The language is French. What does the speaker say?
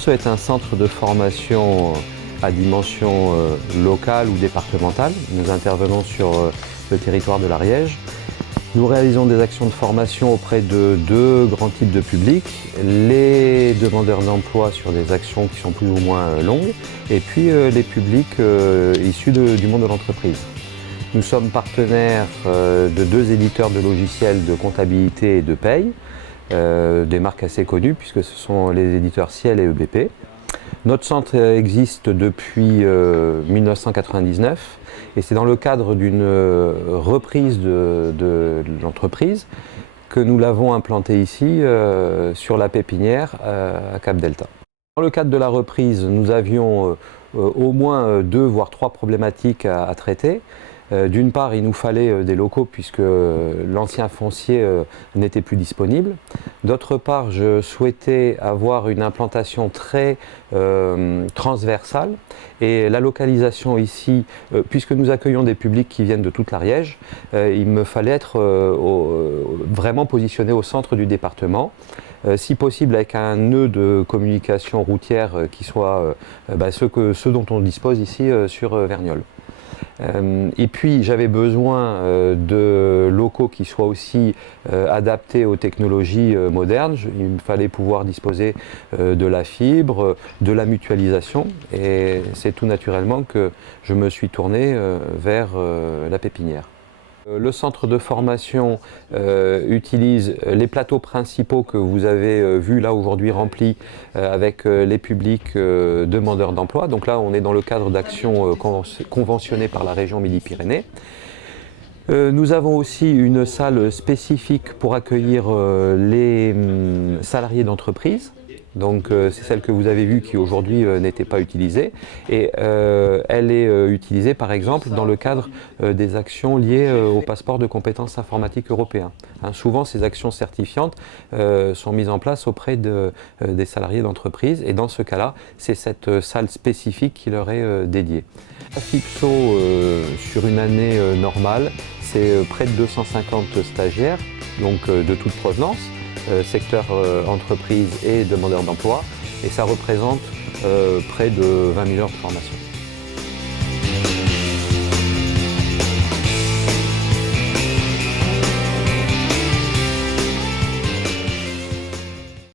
FIPSO est un centre de formation à dimension locale ou départementale. Nous intervenons sur le territoire de l'Ariège. Nous réalisons des actions de formation auprès de deux grands types de publics, les demandeurs d'emploi sur des actions qui sont plus ou moins longues, et puis les publics issus du monde de l'entreprise. Nous sommes partenaires de deux éditeurs de logiciels de comptabilité et de paye, des marques assez connues puisque ce sont les éditeurs Ciel et EBP. Notre centre existe depuis 1999 et c'est dans le cadre d'une reprise de l'entreprise que nous l'avons implanté ici sur la pépinière à Cap Delta. Dans le cadre de la reprise, nous avions au moins 2 voire 3 problématiques à traiter. D'une part, il nous fallait des locaux puisque l'ancien foncier n'était plus disponible. D'autre part, je souhaitais avoir une implantation très transversale et la localisation ici, puisque nous accueillons des publics qui viennent de toute l'Ariège, il me fallait être vraiment positionné au centre du département. Si possible avec un nœud de communication routière qui soit ce dont on dispose ici sur Verniolle. Et puis j'avais besoin de locaux qui soient aussi adaptés aux technologies modernes. Il me fallait pouvoir disposer de la fibre, de la mutualisation et c'est tout naturellement que je me suis tourné vers la pépinière. Le centre de formation utilise les plateaux principaux que vous avez vus là aujourd'hui remplis avec les publics demandeurs d'emploi. Donc là on est dans le cadre d'actions conventionnées par la région Midi-Pyrénées. Nous avons aussi une salle spécifique pour accueillir les salariés d'entreprise. Donc c'est celle que vous avez vue qui aujourd'hui n'était pas utilisée et elle est utilisée par exemple dans le cadre des actions liées au passeport de compétences informatiques européen. Souvent ces actions certifiantes sont mises en place auprès des salariés d'entreprise et dans ce cas-là c'est cette salle spécifique qui leur est dédiée. La FIPSO sur une année normale c'est près de 250 stagiaires donc de toute provenance. Secteur entreprise et demandeurs d'emploi et ça représente près de 20 000 heures de formation.